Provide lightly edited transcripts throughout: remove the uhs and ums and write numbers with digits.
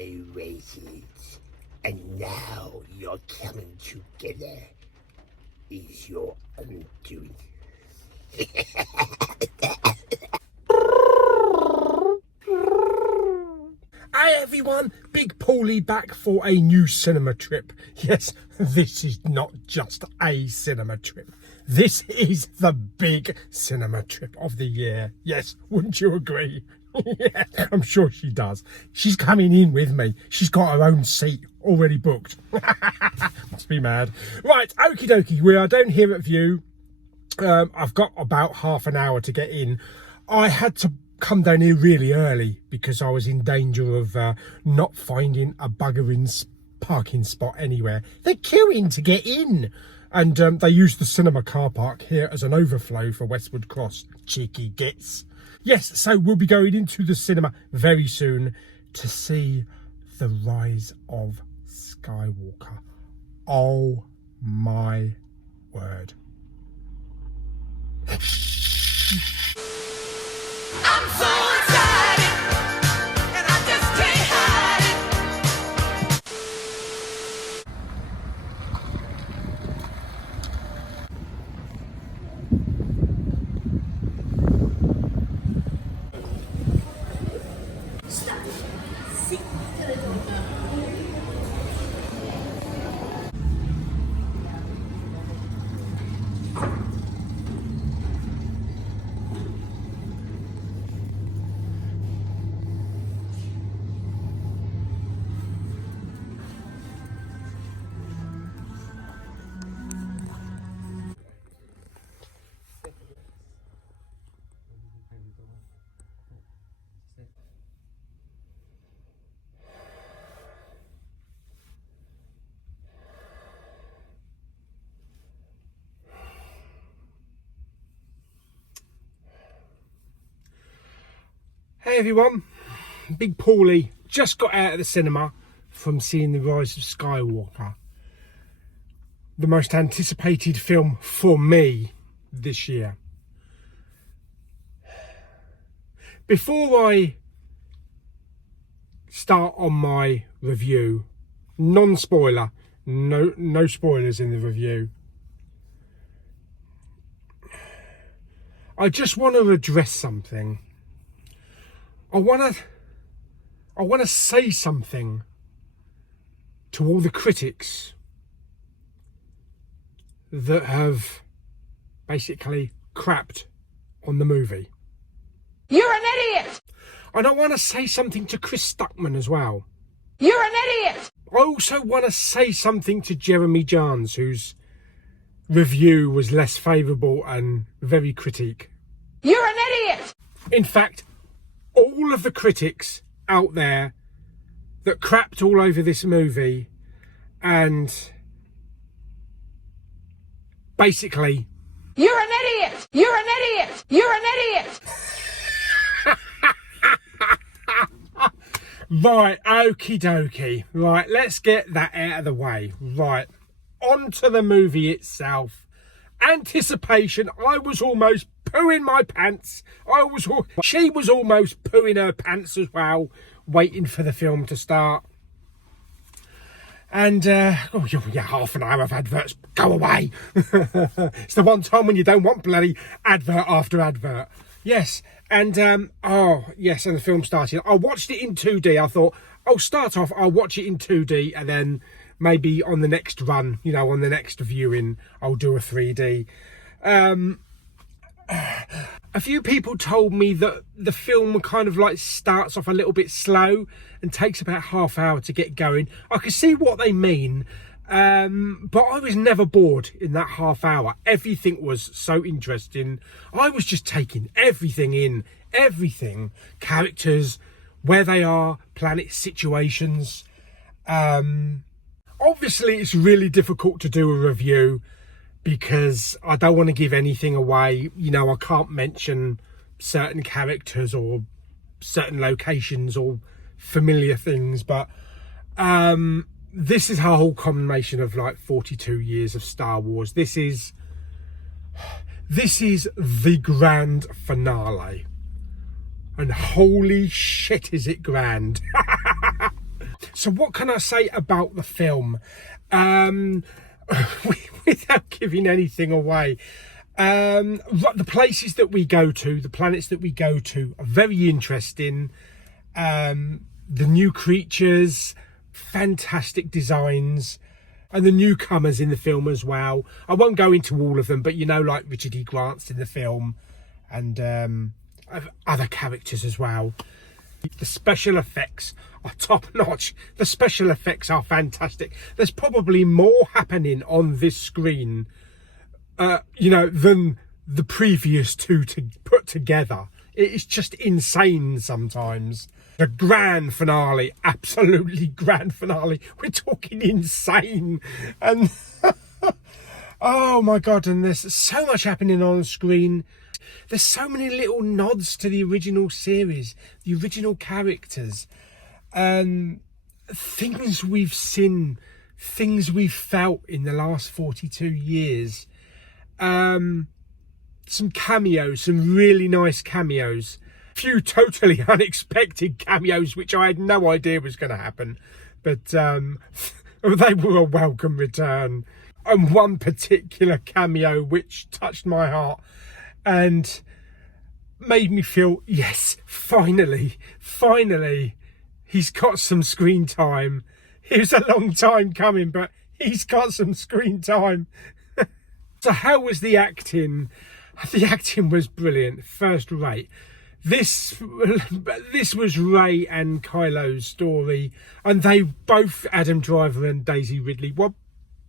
I waited, and now your coming together is your undoing. Hi everyone, Big Pauly back for a new cinema trip. Yes, this is not just a cinema trip. This is the big cinema trip of the year. Yes, wouldn't you agree? Yeah, I'm sure she does. She's coming in with me. She's got her own seat already booked. Must be mad. Right, okie dokie, we are down here at View. I've got about half an hour to get in. I had to come down here really early because I was in danger of not finding a buggering parking spot anywhere. They're queuing to get in, and they use the cinema car park here as an overflow for Westwood Cross. Cheeky gits. Yes, so we'll be going into the cinema very soon to see The Rise of Skywalker. Oh my word. I'm so excited, and I just can't hide it. Stop. See. Hey everyone, Big Pauly just got out of the cinema from seeing The Rise of Skywalker. The most anticipated film for me this year. Before I start on my review, non-spoiler, no spoilers in the review, I just want to address something. I want to say something to all the critics that have basically crapped on the movie. You're an idiot! And I want to say something to Chris Stuckman as well. You're an idiot! I also want to say something to Jeremy Jahns, whose review was less favourable and very critique. You're an idiot! In fact, all of the critics out there that crapped all over this movie and basically... You're an idiot! You're an idiot! You're an idiot! Right, okie dokie. Right, let's get that out of the way. Right, on to the movie itself. Anticipation. I was almost pooing my pants. She was almost pooing her pants as well, waiting for the film to start. And oh yeah, half an hour of adverts. Go away. It's the one time when you don't want bloody advert after advert. Yes, and oh yes, and the film started. I watched it in 2D. I thought I'll start off. I'll watch it in 2D, and then maybe on the next run, you know, on the next viewing, I'll do a 3D. A few people told me that the film kind of like starts off a little bit slow and takes about half hour to get going. I can see what they mean, but I was never bored in that half hour. Everything was so interesting. I was just taking everything in, everything. Characters, where they are, planet situations. Obviously, it's really difficult to do a review because I don't want to give anything away. You know, I can't mention certain characters or certain locations or familiar things, but this is a whole combination of like 42 years of Star Wars. This is the grand finale, and holy shit is it grand. So what can I say about the film? Without giving anything away, the places that we go to, the planets that we go to are very interesting. The new creatures, fantastic designs, and the newcomers in the film as well. I won't go into all of them, but you know, like Richard E. Grant's in the film, and other characters as well. The special effects are top notch. The special effects are fantastic. There's probably more happening on this screen, you know, than the previous two to put together. It is just insane sometimes. The grand finale, absolutely grand finale. We're talking insane. And oh my God, and there's so much happening on the screen. There's so many little nods to the original series, the original characters, things we've seen, things we've felt in the last 42 years. Some cameos, some really nice cameos. A few totally unexpected cameos, which I had no idea was going to happen. But they were a welcome return. And one particular cameo which touched my heart and made me feel, yes, finally, he's got some screen time. It was a long time coming, but he's got some screen time. So how was the acting? The acting was brilliant, first rate. This was Rey and Kylo's story, and they both, Adam Driver and Daisy Ridley, were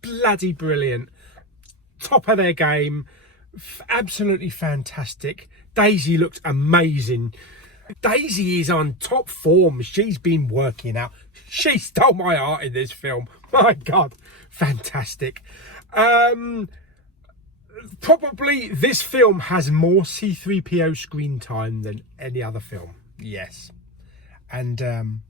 bloody brilliant. Top of their game. Absolutely fantastic. Daisy looked amazing. Daisy is on top form. She's been working out. She stole my heart in this film. My God, fantastic. Probably this film has more C-3PO screen time than any other film. Yes. And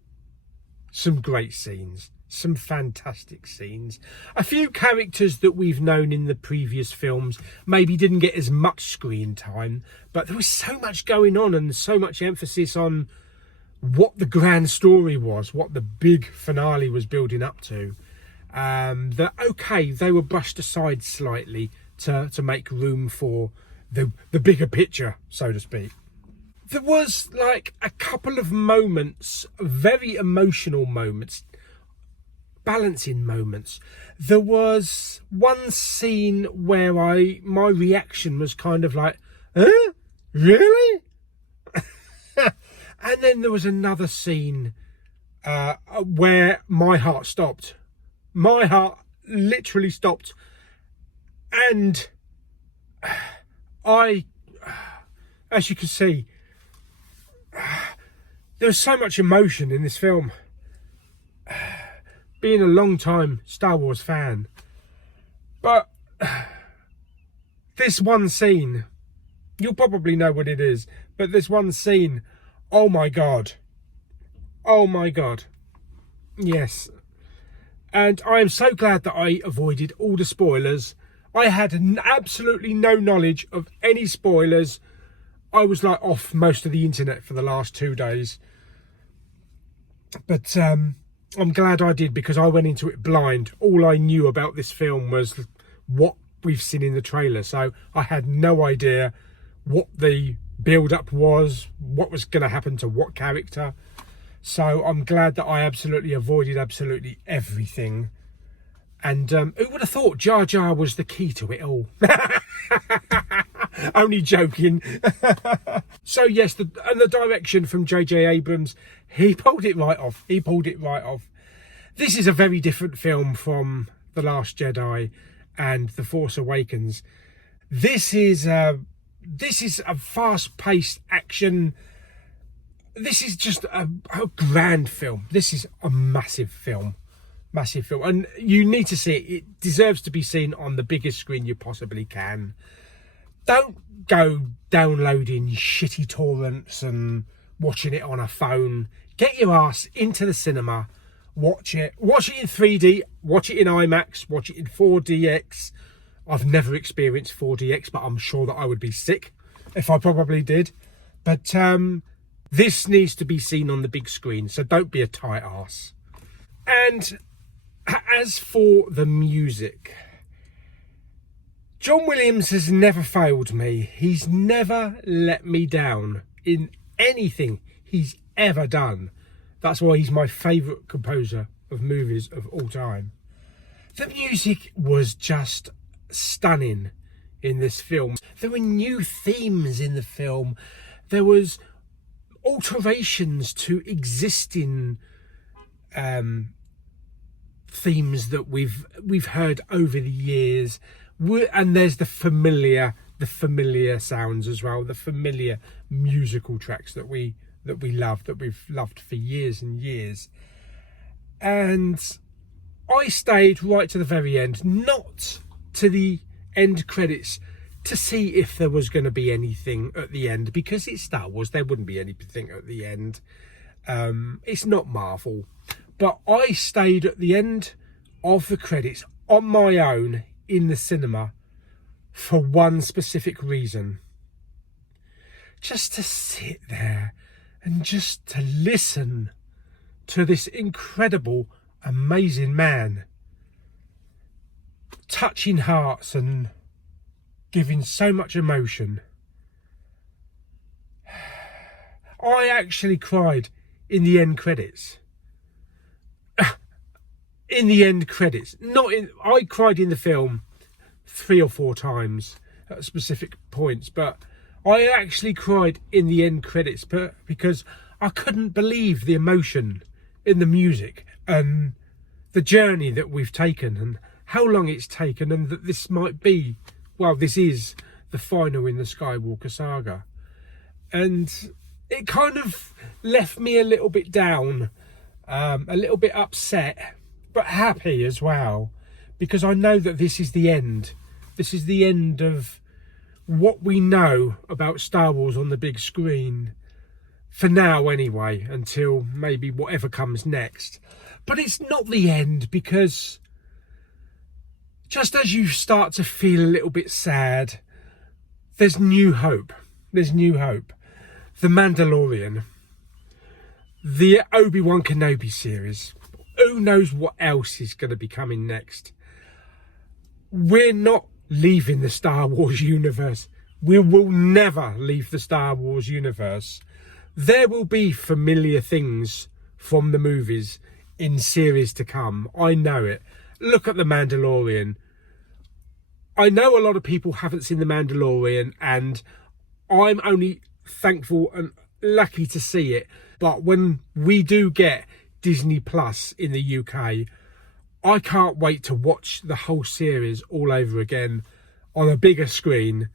some great scenes. Some fantastic scenes. A few characters that we've known in the previous films maybe didn't get as much screen time, but there was so much going on and so much emphasis on what the grand story was, what the big finale was building up to, that okay, they were brushed aside slightly to make room for the bigger picture, so to speak. There was like a couple of moments, very emotional moments, balancing moments. There was one scene where my reaction was kind of like, huh? Really? And then there was another scene where my heart stopped. My heart literally stopped. And as you can see, there's so much emotion in this film. Being a long time Star Wars fan, but this one scene, you'll probably know what it is, but this one scene, oh my God, yes. And I am so glad that I avoided all the spoilers. I had absolutely no knowledge of any spoilers. I was like off most of the internet for the last 2 days, but I'm glad I did, because I went into it blind. All I knew about this film was what we've seen in the trailer. So I had no idea what the build-up was, what was going to happen to what character. So I'm glad that I absolutely avoided absolutely everything. And who would have thought Jar Jar was the key to it all? Only joking. So yes, the direction from J.J. Abrams, he pulled it right off. This is a very different film from The Last Jedi and The Force Awakens. This is a fast-paced action. This is just a grand film. This is a massive film. And you need to see it. It deserves to be seen on the biggest screen you possibly can. Don't go downloading shitty torrents and watching it on a phone. Get your ass into the cinema. Watch it in 3D, watch it in IMAX, watch it in 4DX. I've never experienced 4DX, but I'm sure that I would be sick if I probably did. But this needs to be seen on the big screen, so don't be a tight ass. And as for the music, John Williams has never failed me. He's never let me down in anything he's ever done. That's why he's my favourite composer of movies of all time. The music was just stunning in this film. There were new themes in the film. There was alterations to existing themes that we've heard over the years, and there's the familiar sounds as well, the familiar musical tracks that we've loved for years and years. And I stayed right to the very end, not to the end credits, to see if there was going to be anything at the end, because it's Star Wars, there wouldn't be anything at the end. It's not Marvel. But I stayed at the end of the credits on my own in the cinema for one specific reason. Just to sit there and just to listen to this incredible, amazing man, touching hearts and giving so much emotion. I actually cried in the end credits. In the end credits. I cried in the film 3 or 4 times at specific points, but I actually cried in the end credits because I couldn't believe the emotion in the music and the journey that we've taken and how long it's taken, and that this might be, well, this is the final in the Skywalker saga. And it kind of left me a little bit down, a little bit upset, but happy as well, because I know that this is the end. This is the end of what we know about Star Wars on the big screen. For now, anyway, until maybe whatever comes next. But it's not the end, because just as you start to feel a little bit sad, there's new hope. There's new hope. The Mandalorian. The Obi-Wan Kenobi series. Who knows what else is going to be coming next? We're not leaving the Star Wars universe. We will never leave the Star Wars universe. There will be familiar things from the movies in series to come. I know it. Look at The Mandalorian. I know a lot of people haven't seen The Mandalorian, and I'm only thankful and lucky to see it. But when we do get Disney Plus in the UK, I can't wait to watch the whole series all over again on a bigger screen.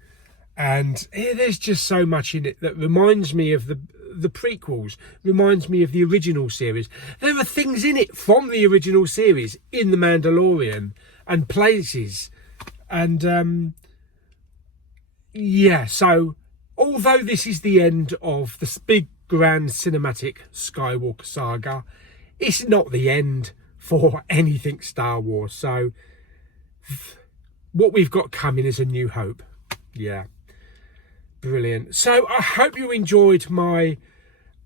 And there's just so much in it that reminds me of the prequels, reminds me of the original series. There are things in it from the original series in The Mandalorian, and places. And yeah, so although this is the end of this big grand cinematic Skywalker saga, it's not the end for anything Star Wars. So what we've got coming is a new hope. Yeah, brilliant. So I hope you enjoyed my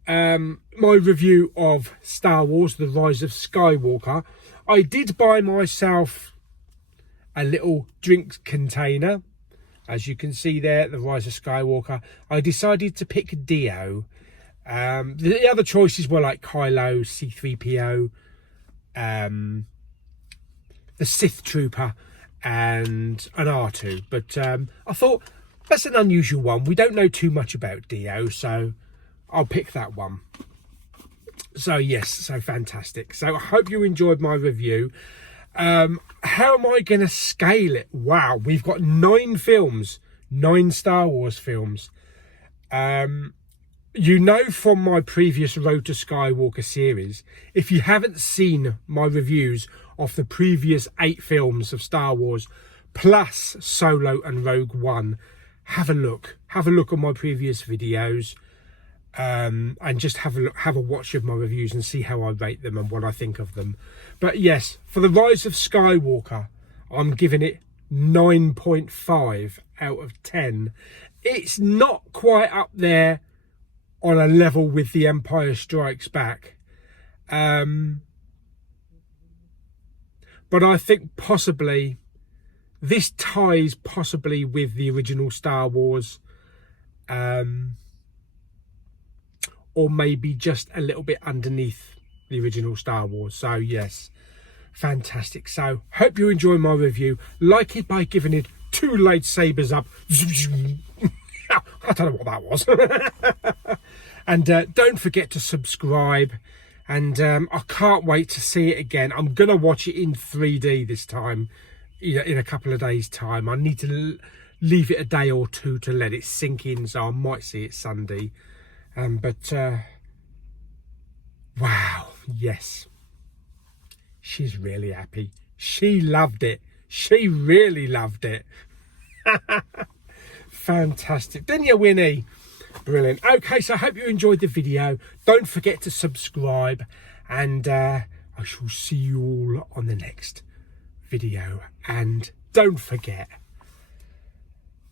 my review of Star Wars: The Rise of Skywalker. I did buy myself a little drink container, as you can see there, The Rise of Skywalker. I decided to pick Dio. The other choices were like Kylo, C-3PO, the Sith Trooper, and an R2. But I thought that's an unusual one. We don't know too much about Dio, so I'll pick that one. So yes, so fantastic. So I hope you enjoyed my review. How am I going to scale it? Wow, we've got 9 films, 9 Star Wars films. You know from my previous Road to Skywalker series, if you haven't seen my reviews of the previous 8 films of Star Wars, plus Solo and Rogue One, have a look. Have a look at my previous videos, and just have a watch of my reviews and see how I rate them and what I think of them. But yes, for The Rise of Skywalker, I'm giving it 9.5 out of 10. It's not quite up there on a level with The Empire Strikes Back. but I think possibly this ties possibly with the original Star Wars, or maybe just a little bit underneath the original Star Wars. So yes, fantastic. So hope you enjoy my review. Like it by giving it 2 lightsabers up. I don't know what that was. And don't forget to subscribe. And I can't wait to see it again. I'm gonna watch it in 3D this time, in a couple of days time. I need to leave it a day or two to let it sink in, so I might see it Sunday. But wow, yes, she's really happy. She loved it. She really loved it. Fantastic. Didn't you, Winnie? Brilliant. Okay, so I hope you enjoyed the video. Don't forget to subscribe, and I shall see you all on the next video. And don't forget,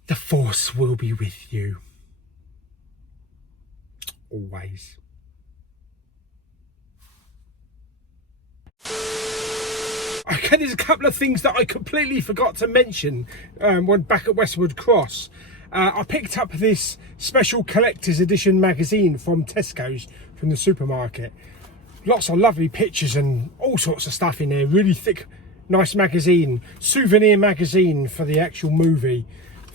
the Force will be with you always. Okay, there's a couple of things that I completely forgot to mention when back at Westwood Cross. I picked up this special collector's edition magazine from Tesco's, from the supermarket. Lots of lovely pictures and all sorts of stuff in there. Really thick, nice magazine. Souvenir magazine for the actual movie.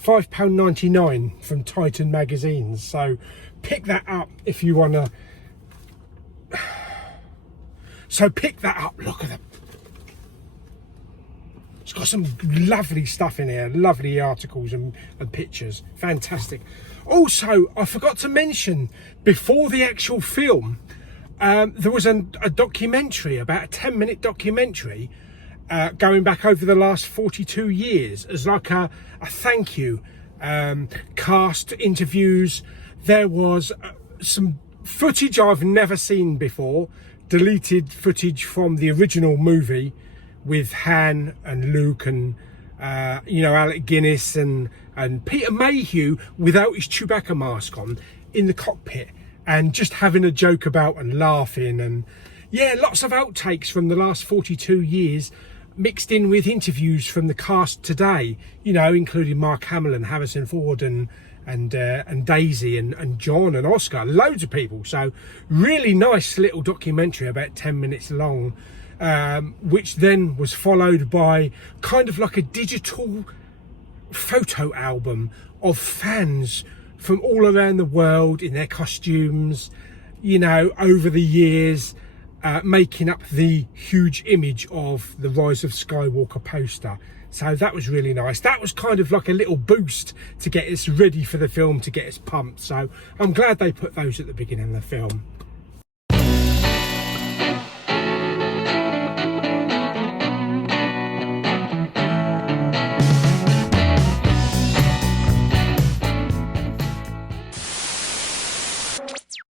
£5.99 from Titan Magazines. So pick that up if you want to. So pick that up. Look at them. It's got some lovely stuff in here, lovely articles and pictures. Fantastic. Also, I forgot to mention, before the actual film, there was a documentary, about a 10-minute documentary, going back over the last 42 years as like a thank you. Cast interviews. There was some footage I've never seen before, deleted footage from the original movie, with Han and Luke and Alec Guinness and Peter Mayhew without his Chewbacca mask on in the cockpit, and just having a joke about and laughing, and yeah, lots of outtakes from the last 42 years mixed in with interviews from the cast today, including Mark Hamill and Harrison Ford and Daisy and John and Oscar, loads of people. So really nice little documentary, about 10 minutes long. Which then was followed by kind of like a digital photo album of fans from all around the world in their costumes, over the years, making up the huge image of the Rise of Skywalker poster. So that was really nice. That was kind of like a little boost to get us ready for the film, to get us pumped. So I'm glad they put those at the beginning of the film.